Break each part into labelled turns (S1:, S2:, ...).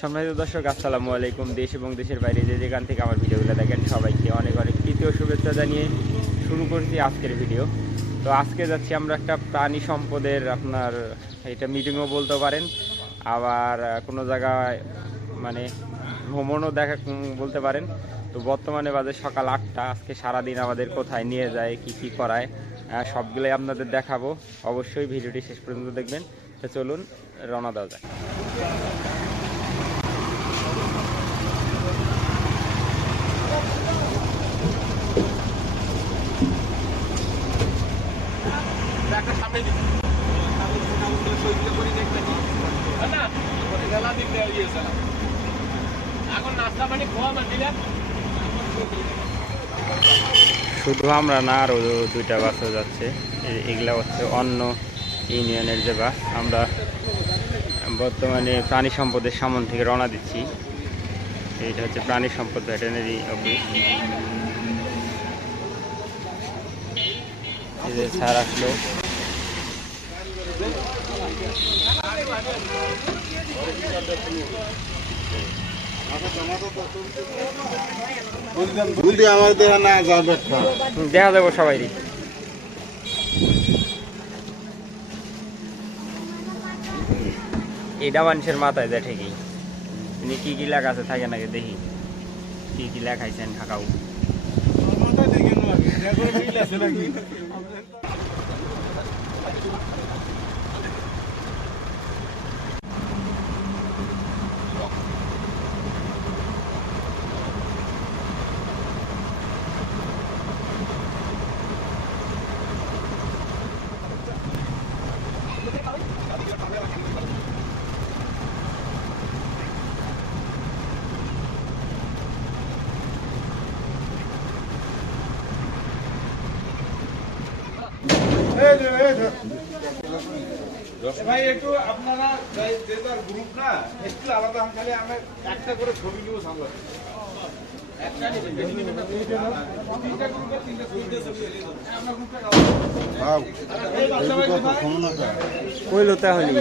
S1: সম্মানিত দর্শক, আসসালামু আলাইকুম। দেশ এবং দেশের বাইরে যে যেখান থেকে আমার ভিডিওগুলো দেখেন, সবাইকে অনেক অনেক তৃতীয় শুভেচ্ছা জানিয়ে শুরু করছি আজকের ভিডিও। তো আজকে যাচ্ছি আমরা একটা প্রাণী সম্পদের আপনার, এটা মিটিংও বলতে পারেন, আবার কোনো জায়গায় মানে ভ্রমণও দেখা, বলতে পারেন। তো বর্তমানে বাজে সকাল আটটা, আজকে সারাদিন আমাদের কোথায় নিয়ে যায়, কি কি করায় সবগুলোই আপনাদের দেখাবো। অবশ্যই ভিডিওটি শেষ পর্যন্ত দেখবেন। তো চলুন, রওনা দেওয়া যায় শুধু আমরা না আরও দুইটা বাসও যাচ্ছে। এগুলা হচ্ছে অন্য ইউনিয়নের যে বাস। আমরা বর্তমানে প্রাণী সম্পদের সামন থেকে রওনা দিচ্ছি। এটা হচ্ছে প্রাণী সম্পদ ভেটেনারি অফিস। স্যার আসলো।
S2: দেখা যাব
S1: সবাই এটা মানুষের মাথায় দেয় ঠিকই। উনি কি কি লেখা আছে থাকে নাকি দেখি। কি কি লেখাইছেন ঢাকাও
S2: ভাই একটু আপনারা যে- যার গ্রুপ না একটু আলাদা হন, খালি আমরা একটা করে ছবি নিব সামনে
S1: কইলো তাহলে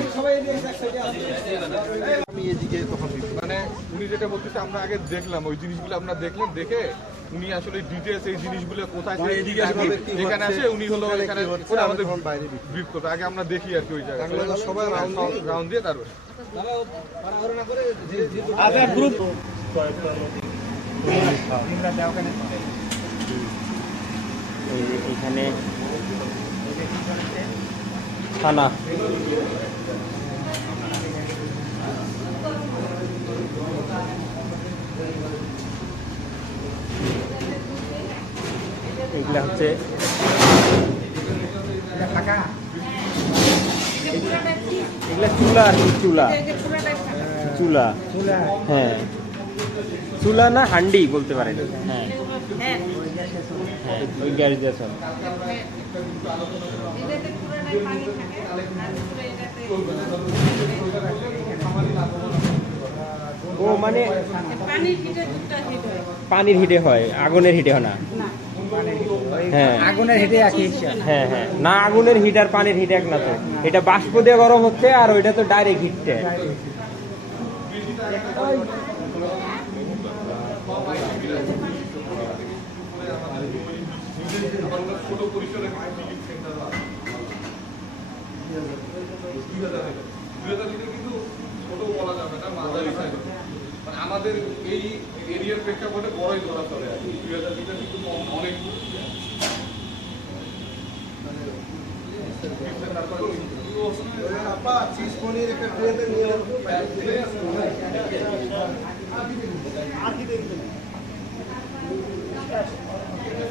S2: আমি এদিকে তখন মানে উনি যেটা বলতেছে আমরা আগে দেখলাম ওই জিনিসগুলো আমরা দেখলেন দেখে উনি আসলে ডিটেলস এই জিনিসগুলো কোথায়
S3: মানে হচ্ছে,
S2: আসে উনি হলো
S3: এখানে
S2: এখানে আমাদের ব্রিফ করবে আগে আমরা দেখি আর কি ওই জায়গায়
S3: সবাই
S2: রাউন্ড দিয়ে তারপরে।
S1: যে এখানে থানা এগুলা হচ্ছে এগুলা চুলা আর কি চুলা চুলা হ্যাঁ চুলা না হান্ডি বলতে পারেন। হ্যাঁ। হ্যাঁ। ওই গ্যাস দিয়ে চলে। ও মানে
S4: পানির হিটে হয়
S1: পানির হিটে হয় আগুনের হিটে হয় না? হ্যাঁ।
S3: আগুনের হেঁটে একই
S1: হ্যাঁ হ্যাঁ। না আগুনের হিট আর পানির হিট এক না তো। এটা বাষ্প দিয়ে গরম হচ্ছে আর ওইটা তো ডাইরেক্ট হিটছে
S2: মানে আমাদের এই এরিয়ার প্রেক্ষাপটে বড়ই ধরা চলে আর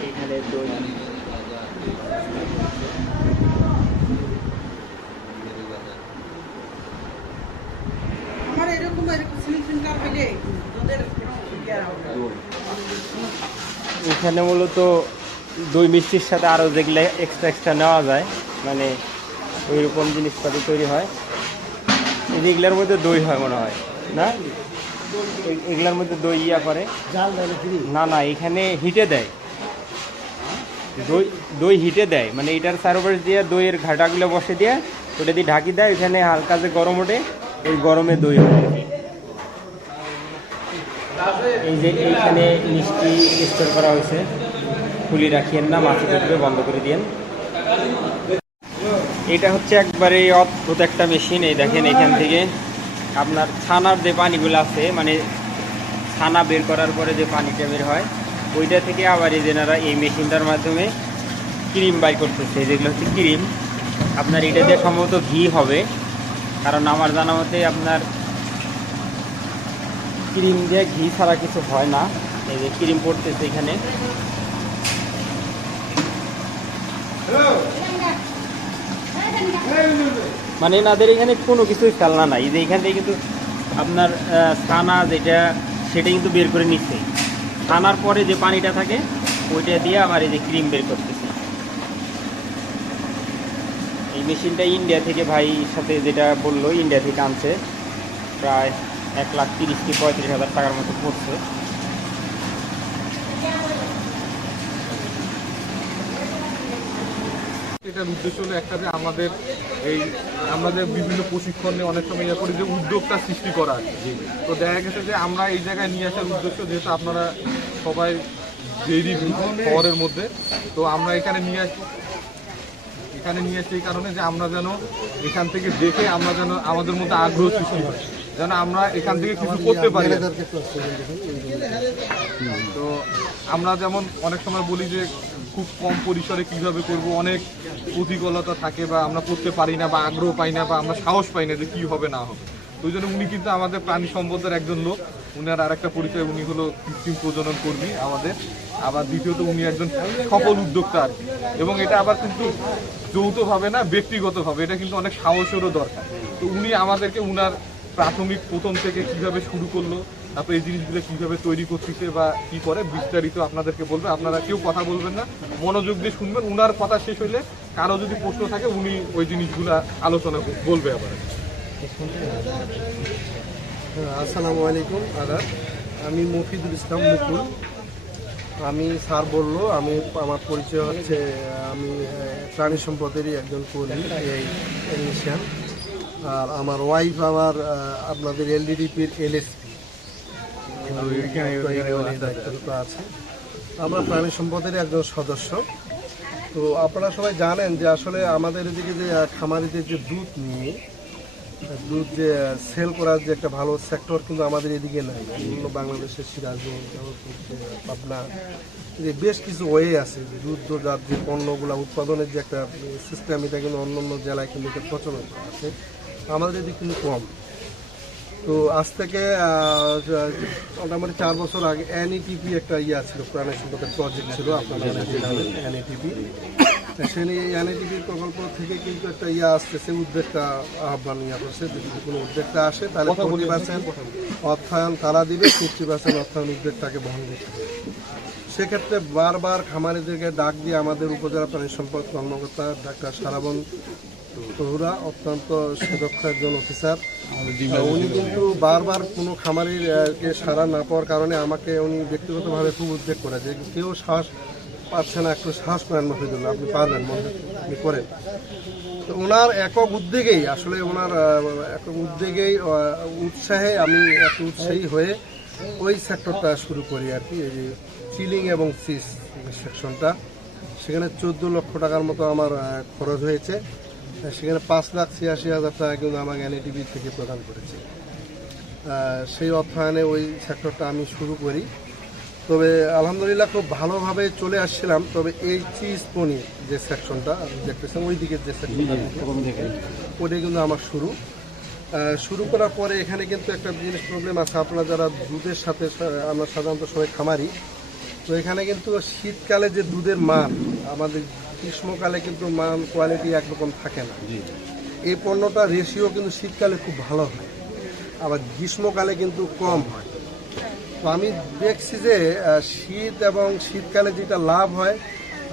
S1: এখানে দই
S4: হিটে দুধের কোনো ইয়ে হবে না।
S1: এখানে মূলত দই মিষ্টির সাথে আরও যেগুলো এক্সট্রা এক্সট্রা নেওয়া যায় মানে ওই রকম জিনিসপাতি তৈরি হয়। যে মধ্যে দই হয় মনে হয় না? এগুলোর মধ্যে দই ইয়া করে। না না এখানে হিটে দেয়। দই দই হিটে দেয় মানে এটার সার্ভার দিয়ে দইয়ের ঘাটাগুলো বসে দিয়ে ওটা দিয়ে ঢাকি দেয় এখানে হালকা যে গরম ওঠে ওই গরমে দই হয়। এই যে এইখানে মিষ্টি স্টোর করা হয়েছে, খুলি রাখিয়েন না মাছে ঢুকবে বন্ধ করে দিয়েন। এটা হচ্ছে একবারে অদ্ভুত একটা মেশিন, এই দেখেন এখান থেকে। আপনার ছানার যে পানিগুলো আছে মানে ছানা বের করার পরে যে পানিটা বের হয়, ওইটা থেকে আবার এই যেনারা এই মেশিনটার মাধ্যমে ক্রিম বাই করতেছে, যেগুলো হচ্ছে ক্রিম, আপনার এটা দিয়ে সম্ভবত ঘি হবে। কারণ আমার জানা মতে আপনার ক্রিম দিয়ে ঘি ছাড়া কিছু হয় না। এই যে ক্রিম পড়তেছে এখানে। মানে এনাদের এখানে কোনো কিছুই ফেলনা নাই। যে এখান থেকে কিন্তু আপনার ছানা যেটা, সেটা কিন্তু বের করে নিচ্ছে। ছানার পরে যে পানিটা থাকে, ওইটা দিয়ে আবার এই যে ক্রিম বের করতেছে। এই মেশিনটা ইন্ডিয়া থেকে ভাই সাথে যেটা বলল, ইন্ডিয়া থেকে আনছে। প্রায় এক লাখ তিরিশ কি পঁয়ত্রিশ হাজার টাকার মতো পড়ছে।
S2: এটার উদ্দেশ্য হলো একটা যে আমাদের এই আমরা যে বিভিন্ন প্রশিক্ষণ অনেক সময় ইয়ে করি যে উদ্যোগটা সৃষ্টি করা। তো দেখা গেছে যে আমরা এই জায়গায় নিয়ে আসার উদ্দেশ্য যেহেতু আপনারা সবাই ডেইরি শহরের মধ্যে তো আমরা এখানে নিয়ে আসি এখানে নিয়ে আসি এই কারণে যে আমরা যেন এখান থেকে দেখে আমরা যেন আমাদের মধ্যে আগ্রহ সৃষ্টি হয়। যেন আমরা এখান থেকে কিছু করতে পারি। তো আমরা যেমন অনেক সময় বলি যে খুব কম পরিসরে কীভাবে করব অনেক প্রতিকূলতা থাকে বা আমরা করতে পারি না বা আগ্রহ পাই না বা আমরা সাহস পাই না যে কি হবে না হবে। তো ওই জন্য উনি কিন্তু আমাদের প্রাণী সম্পদের একজন লোক। উনার আর একটা পরিচয় উনি হলো কৃত্রিম প্রজনন কর্মী আমাদের। আবার দ্বিতীয়ত উনি একজন সফল উদ্যোক্তা আর এবং এটা আবার কিন্তু যৌথভাবে না ব্যক্তিগতভাবে। এটা কিন্তু অনেক সাহসেরও দরকার। তো উনি আমাদেরকে উনার প্রাথমিক প্রথম থেকে কীভাবে শুরু করল, তারপর এই জিনিসগুলো কীভাবে তৈরি করতেছে বা কি করে, বিস্তারিত আপনাদেরকে বলবে। আপনারা কেউ কথা বলবেন না, মনোযোগ দিয়ে শুনবেন, উনার কথা শেষ হইলে কারও যদি প্রশ্ন থাকে, উনি ওই জিনিসগুলো আলোচনা বলবে আবার।
S3: আসসালামু আলাইকুম আদাব আমি মফিদুল ইসলাম মুকুল। আমি স্যার বলল, আমি, আমার পরিচয় হচ্ছে, আমি প্রাণী সম্পদেরই একজন কর্মী, এই আর আমার ওয়াইফ আমার আপনাদের এলডিডিপির এলএসপি দায়িত্বরত আছে। আমরা প্রাণী সম্পদের একজন সদস্য। তো আপনারা সবাই জানেন যে আসলে আমাদের এদিকে যে খামারিদের যে দুধ নিয়ে দুধ যে সেল করার যে একটা ভালো সেক্টর কিন্তু আমাদের এদিকে নাই। অন্য বাংলাদেশের সিরাজগঞ্জ পাবনা যে বেশ কিছু ওয়ে আছে। দুধ দুধার যে পণ্যগুলো উৎপাদনের যে একটা সিস্টেম এটা কিন্তু অন্য অন্য জেলায় কিন্তু এটা প্রচলন আছে। আমাদের এদিকে কিন্তু কম। তো আজ থেকে মোটামুটি চার বছর আগে এনইটিপি একটা ইয়ে ছিল প্রাণী সম্পদের প্রজেক্ট ছিল আপনারা এনইটিপি সেই এনআইটিপি প্রকল্প থেকে কিন্তু একটা ইয়া আসতেছে উদ্যোগটা আহ্বান ইয়া করছে যদি কোনো উদ্যোগটা আসে তাহলে ফোর্টি পার্সেন্ট অর্থায়ন তারা দিবে ফিফটি পার্সেন্ট অর্থায়ন উদ্যোগটাকে বহন করতে সেক্ষেত্রে বারবার খামারিদেরকে ডাক দিয়ে আমাদের উপজেলা প্রাণী সম্পদ কর্মকর্তা ডাক্তার সারাবন তহুরা অত্যন্ত সুদক্ষ একজন অফিসার উনি কিন্তু বারবার কোনো খামারির আহ, কে সাড়া না পাওয়ার কারণে আমাকে উনি ব্যক্তিগতভাবে খুব উদ্বেগ করে যে কেউ সাহস পাচ্ছে না একটু সাহস করেন মফিদুল্লাহ আপনি পারবেন মনে করেন। তো ওনার একক উদ্যোগেই আসলে ওনার একক উদ্যোগেই উৎসাহে আমি একটু উৎসাহী হয়ে ওই সেক্টরটা শুরু করি আর কি এই যে চিলিং এবং সিস সেকশনটা সেখানে চোদ্দ লক্ষ টাকার মতো আমার খরচ হয়েছে। সেখানে পাঁচ লাখ ছিয়াশি হাজার টাকা কিন্তু আমাকে এনএটিভি থেকে প্রদান করেছে। সেই অর্থায়নে ওই সেক্টরটা আমি শুরু করি। তবে আলহামদুলিল্লাহ খুব ভালোভাবে চলে আসছিলাম তবে এই চিজ পনির যে সেকশনটা দেখতেছেন ওই দিকের যে সেকশনটা ওটাই কিন্তু আমার শুরু। শুরু করার পরে এখানে কিন্তু একটা জিনিস প্রবলেম আছে। আপনারা যারা দুধের সাথে আমরা সাধারণত সবাই খামারি। তো এখানে কিন্তু শীতকালে যে দুধের মান আমাদের গ্রীষ্মকালে কিন্তু মান কোয়ালিটি একরকম থাকে না। এই পণ্যটা রেশিও কিন্তু শীতকালে খুব ভালো হয়। আবার গ্রীষ্মকালে কিন্তু কম হয়। তো আমি দেখছি যে শীত এবং শীতকালে যেটা লাভ হয়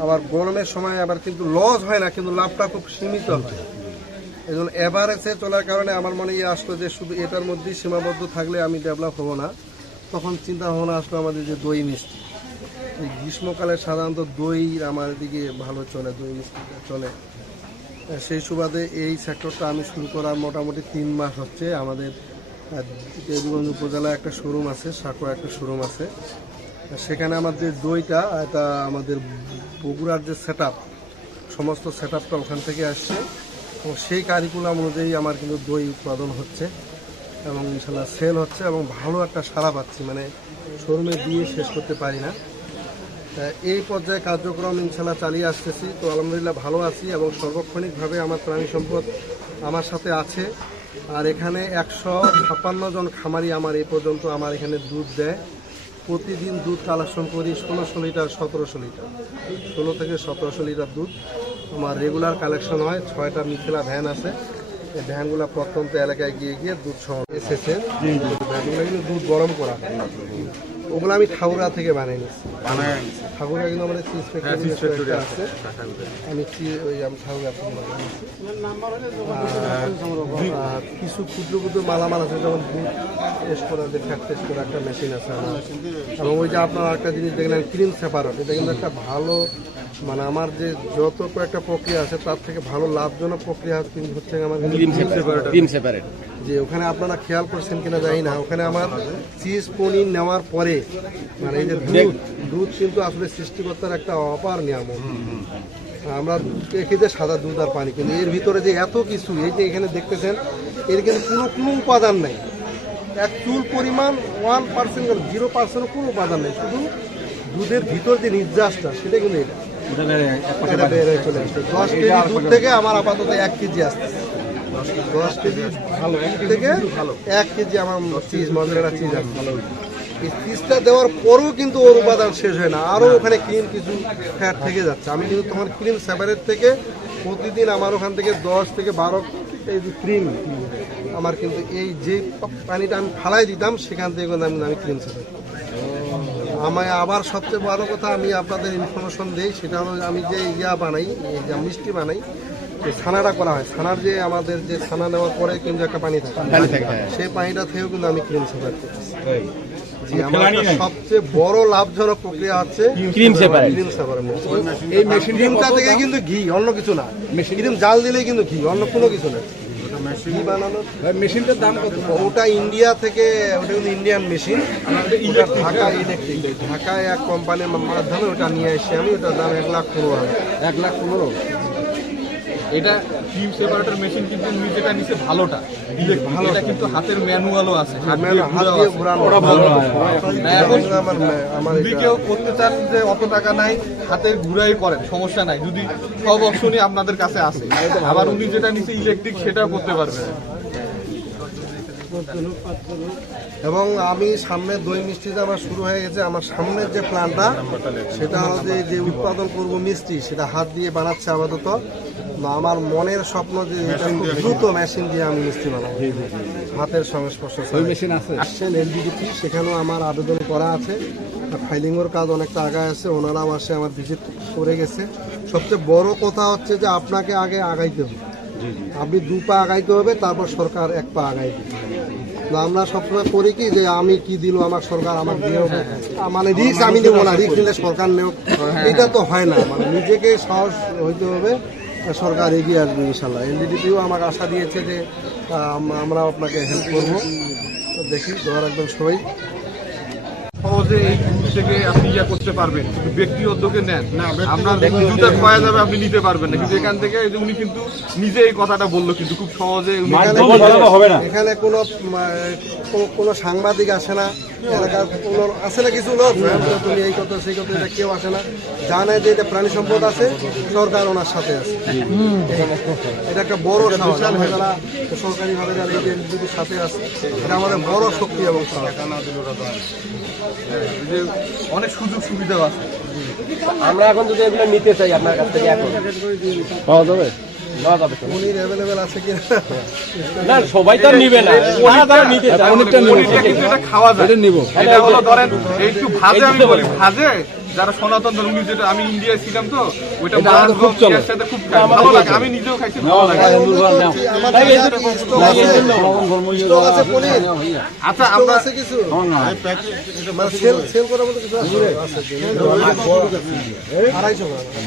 S3: আবার গরমের সময় আবার কিন্তু লস হয় না কিন্তু লাভটা খুব সীমিত হয়। এই জন্য এভারেজে চলার কারণে আমার মনে ইয়ে আসলো যে শুধু এটার মধ্যেই সীমাবদ্ধ থাকলে আমি ডেভেলপ হব না। তখন চিন্তা ভাবনা আসলো আমাদের যে দই মিষ্টি গ্রীষ্মকালে সাধারণত দই আমার দিকে ভালো চলে, দই চলে। সেই সুবাদে এই সেক্টরটা আমি শুরু করার মোটামুটি তিন মাস হচ্ছে। আমাদের দেবীগঞ্জ উপজেলায় একটা শোরুম আছে সাঁকোয়া একটা শোরুম আছে। সেখানে আমাদের দইটা, এটা আমাদের বগুড়ার যে সেট সমস্ত সেট ওখান থেকে আসছে। এবং সেই কারিকুলাম অনুযায়ী আমার কিন্তু দই উৎপাদন হচ্ছে এবং ইনশাল্লাহ সেল হচ্ছে এবং ভালো একটা সাড়া পাচ্ছি। মানে শোরুমে দিয়ে শেষ করতে পারি না। এই পর্যায়ে কার্যক্রম ইনশাল্লাহ চালিয়ে আসতেছি। তো আলহামদুলিল্লাহ ভালো আছি এবং সর্বক্ষণিকভাবে আমার প্রাণী সম্পদ আমার সাথে আছে। আর এখানে একশো ছাপ্পান্ন জন খামারি আমার এই পর্যন্ত আমার এখানে দুধ দেয়। প্রতিদিন দুধ কালেকশন করি ষোলোশো লিটার সতেরোশো লিটার। ষোলো থেকে সতেরোশো লিটার দুধ। আমার রেগুলার কালেকশন হয় ছয়টা মিথিলা ভ্যান আছে। এই ভ্যানগুলো প্রত্যন্ত এলাকায় গিয়ে গিয়ে দুধ সহ এসেছে। ভ্যানগুলো কিন্তু দুধ গরম করা। হয়। ওগুলো আমি ঠাকুরা থেকে বানিয়ে নিচ্ছি ঠাকুরা কিন্তু আমাদের চিজ ফ্যাক্টরি আছে আমি ওই আমি ঠাকুরা থেকে বানিয়ে আর- আর কিছু ক্ষুদ্র ক্ষুদ্র মালামাল আছে যেমন দুধ টেস্ট করার যে ফ্যাট টেস্ট করার একটা মেশিন আছে আমার। এবং ওই যে আপনার একটা জিনিস দেখলেন ক্রিম সেপারেট এটা কিন্তু একটা ভালো মানে আমার যে যত কয়েকটা প্রক্রিয়া আছে তার থেকে ভালো লাভজনক প্রক্রিয়া কিন্তু হচ্ছে আমার ক্রিম সেপারেট যে ওখানে আপনারা খেয়াল করছেন কিনা জানি না। ওখানে আমার চিজ পনির নেওয়ার পরে মানে এই যে দুধ দুধ কিন্তু আসলে সৃষ্টিকর্তার একটা অপার নিয়ামক আমরা দেখি যে সাদা দুধ আর পানি কিন্তু এর ভিতরে যে এত কিছু এই যে এখানে দেখতেছেন এর কিন্তু কোনো কোনো উপাদান নেই। এক চুল পরিমাণ ওয়ান পার্সেন্ট জিরো পার্সেন্ট কোনো উপাদান নেই। শুধু দুধের ভিতর যে নির্যাসটা সেটা কিন্তু এটা। দশ কেজি দুধ থেকে আমার আপাতত এক কেজি আসছে। দশ কেজি। থেকে এক কেজি আমার চিজ মজুরা চিজ এই চিজটা দেওয়ার পরও কিন্তু ওর উপাদান শেষ হয় না। আরও ওখানে ক্রিম কিছু ফ্যাট থেকে যাচ্ছে। আমি কিন্তু তোমার ক্রিম সেপারেট থেকে প্রতিদিন আমার ওখান থেকে দশ থেকে বারো এই যে ক্রিম আমার কিন্তু এই যে পানিটা আমি ফালাই দিতাম, সেখান থেকে কিন্তু আমি আমি ক্রিম সেপারেট আমায় আবার সবচেয়ে বড় কথা আমি আপনাদের ইনফরমেশন দিই, সেটা হলো আমি যে ইয়া বানাই মিষ্টি বানাই যে ছানাটা করা হয় ছানার যে আমাদের যে ছানা নেওয়ার পরে কিন্তু একটা পানি থাকে। সেই পানিটা থেকেও কিন্তু আমি ক্রিম সেপারেট করতেছি। জি সবচেয়ে বড় লাভজনক প্রক্রিয়া হচ্ছে
S1: Cream separate।
S3: Cream separate. এই মেশিনটা থেকে কিন্তু ঘি অন্য কিছু না। ক্রিম জাল দিলেই কিন্তু ঘি অন্য কোনো কিছু না।
S2: মেশিনটার দাম কত?
S3: ওটা ইন্ডিয়া থেকে ওটা কিন্তু ইন্ডিয়ান মেশিন। ওটা ঢাকা ইলেকট্রিক ঢাকায় এক কোম্পানির মাধ্যমে ওটা নিয়ে এসে আমি ওটার দাম এক লাখ পনেরো হাজার।
S2: এক লাখ পনেরো? এটা ক্রিম সেপারেটর মেশিন কিন্তু যেটা নিচে ভালোটা। ভালো এটা কিন্তু হাতের ম্যানুয়ালও আছে
S3: আমার
S2: যদি কেউ করতে চান যে অত টাকা নাই হাতে ঘুরাই করেন সমস্যা নাই। যদি সব অপশনই আপনাদের কাছে আছে। আবার উনি যেটা নিচে ইলেকট্রিক সেটাও করতে পারবেন।
S3: এবং আমি সামনে দই মিষ্টিটা আমার শুরু হয়ে গেছে আমার সামনের যে প্ল্যানটা সেটা হচ্ছে যে যে উৎপাদন করব মিষ্টি সেটা হাত দিয়ে বানাচ্ছে আপাতত। আমার মনের স্বপ্ন যে এটা খুব দ্রুত মেশিন দিয়ে আমি মিষ্টি বানাবো। হাতের সংস্পর্শ মেশিন আছে। আসছেন এলডিডিপি সেখানেও আমার আবেদন করা আছে। ফাইলিংয়ের কাজ অনেকটা আগায় আছে ওনারাও আসে আমার ভিজিট করে গেছে। সবচেয়ে বড় কথা হচ্ছে যে আপনাকে আগে আগাইতে হবে। আপনি দু পা আগাইতে হবে তারপর সরকার এক পা আগাই দিবে আমরা সবসময় করি কি যে আমি কি দিল আমার সরকার আমার দিয়ে মানে রিক্স আমি নেব না রিক্স নিলে সরকার নেব এটা তো হয় না মানে নিজেকে সাহস হইতে হবে সরকার এগিয়ে আসবে ইনশাল্লাহ এনডিডিপিও আমাকে আশা দিয়েছে যে আমরা আপনাকে হেল্প করব। দেখি দোয়া রাখবেন সবাই।
S2: সহজে এই থেকে আপনি ইয়া করতে পারবেন কিন্তু ব্যক্তি উদ্যোগে নেন। আপনার জুতা পাওয়া যাবে আপনি নিতে পারবেন না। কিন্তু এখান থেকে উনি কিন্তু নিজে এই কথাটা বলল কিন্তু খুব সহজে
S3: এখানে এখানে কোনো কোনো সাংবাদিক আসে না। এলাকার আসে না কিছু লোক তুমি এই কথা সেই কথা এটা কেউ আসে না। জানে যে এটা প্রাণী সম্পদ আছে সরকার ওনার সাথে আছে। এটা একটা বড় সাহস আমরা সরকারিভাবে যারা সাথে আছে। এটা আমাদের বড় শক্তি এবং
S2: অনেক সুযোগ সুবিধাও আছে।
S5: আমরা এখন যদি এগুলো নিতে চাই আপনার কাছ থেকে এখন। পাওয়া যাবে?
S3: পনির অ্যাভেলেবেল আছে কি
S5: না সবাই তো নিবে না। ওরা তারা নিতে চায়
S2: পনিরটা কিন্তু এটা খাওয়া যায়। এটা হলো ধরেন একটু ভাজে আমি বলি ভাজে যারা সনাতন ধর্ম যেটা আমি ইন্ডিয়ায় ছিলাম তো ওইটা মাছ খুব চলে। সাথে খুব ভালো লাগে আমি নিজেও খাইছি ভালো লাগে।
S3: পনির।
S2: আচ্ছা আমরা
S3: আছে কিছু? মানে সেল সেল করার মতো কিছু আছে? আছে? আড়াইশো গ্রাম